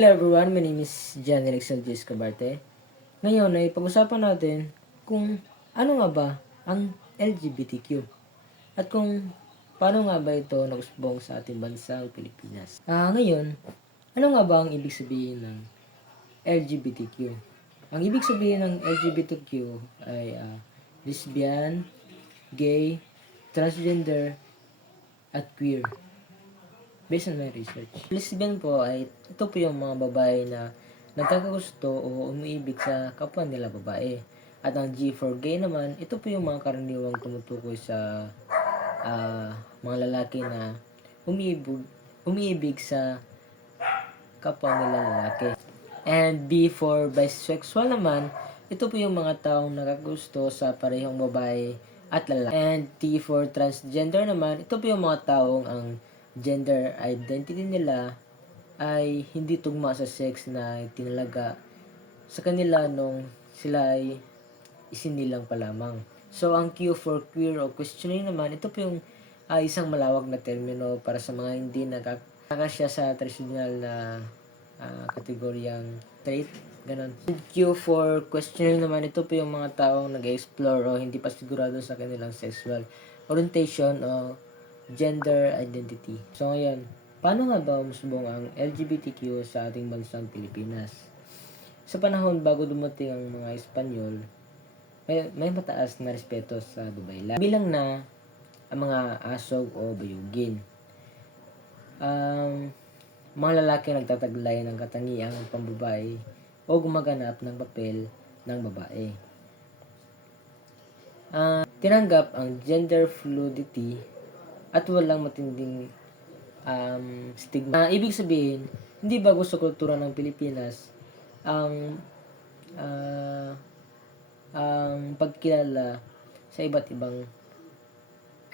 Hello everyone, my name is John Alexel J. Escobarte. Ngayon ay pag-usapan natin kung ano nga ba ang LGBTQ at kung paano nga ba ito nausbong sa ating bansang Pilipinas. Ngayon, ano nga ba ang ibig sabihin ng LGBTQ? Ang ibig sabihin ng LGBTQ ay lesbian, gay, transgender, at queer. Based on my research. Lesbian po ay ito po yung mga babae na nagkakagusto o umiibig sa kapwa nila babae. At ang G for gay naman, ito po yung mga karaniwang tumutukoy sa mga lalaki na umiibig sa kapwa nila lalaki. And B for bisexual naman, ito po yung mga taong nagkagusto sa parehong babae at lalaki. And T for transgender naman, ito po yung mga taong ang gender identity nila ay hindi tugma sa sex na tinalaga sa kanila nung sila ay isinilang pa lamang. So, ang Q for queer o questioning naman, ito po yung isang malawak na termino para sa mga hindi nakakasya sa traditional na kategoryang straight, ganun. Q for questioning naman, ito po yung mga taong nag-explore o hindi pa sigurado sa kanilang sexual orientation o gender identity. So ngayon, paano nga ba umusbong ang LGBTQ sa ating bansang Pilipinas? Sa panahon bago dumating ang mga Espanyol, may mataas na respeto sa babae. Bilang na ang mga asog o bayugin. Mga lalaki nagtataglay ng katangiang pambabae o gumaganap ng papel ng babae. Tinanggap ang gender fluidity at walang matinding stigma. Ibig sabihin, hindi bago sa kultura ng Pilipinas ang pagkilala sa iba't ibang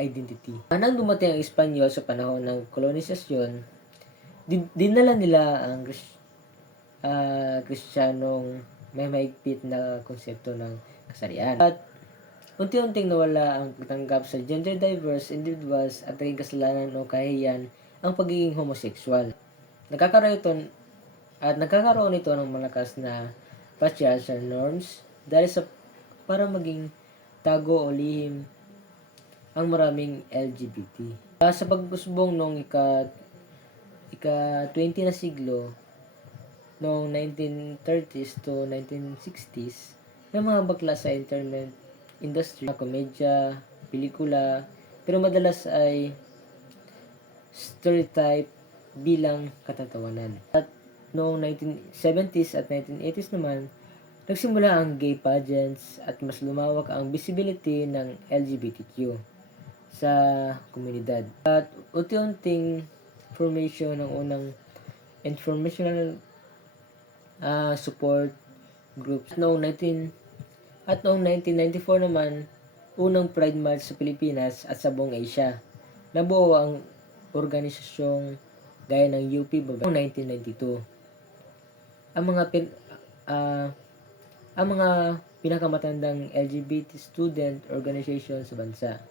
identity. Nang dumating ang Espanyol sa panahon ng kolonisasyon, dinala nila ang Kristiyanong may mahigpit na konsepto ng kasarian. At unti-unting nawala ang pagtanggap sa gender diverse individuals at naging kasalanan o kahiyan ang pagiging homosexual. Nagkakaroon ito ng malakas na patriarchal norms dahil sa para maging tago o lihim ang maraming LGBT. Sa pag-usbong noong ika-20 na siglo, noong 1930s to 1960s, may mga bakla sa internet industry, komedya, pelikula, pero madalas ay stereotype bilang katatawanan. At noong 1970s at 1980s naman, nagsimula ang gay pageants at mas lumawak ang visibility ng LGBTQ sa komunidad. At unti-unting formation ng unang informational support groups. At noong 1994 naman, unang Pride March sa Pilipinas at sa buong Asia. Nabuo ang organisasyong gaya ng UP Babae noong 1992. Ang mga pinakamatandang LGBT student organization sa bansa.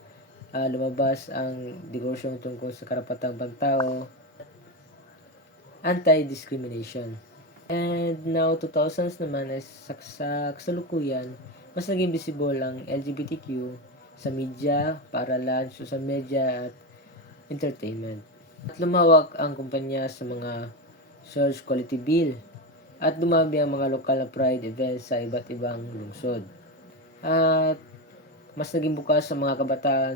Lumabas ang negosyong tungkol sa karapatang pantao, anti-discrimination. And now, 2000s naman ay sa kasalukuyan, mas naging visible ang LGBTQ sa media, paaralan, social media, at entertainment. At lumawak ang kumpanya sa mga search quality bill at dumami ang mga lokal na pride events sa iba't ibang lungsod. At mas naging bukas sa mga kabataan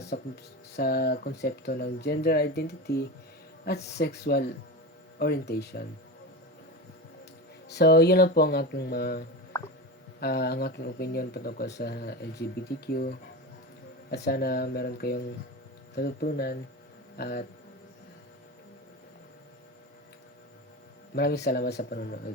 sa konsepto ng gender identity at sexual orientation. So, yun lang po ang aking opinion patungkol sa LGBTQ. At sana meron kayong natutunan at maraming salamat sa panonood.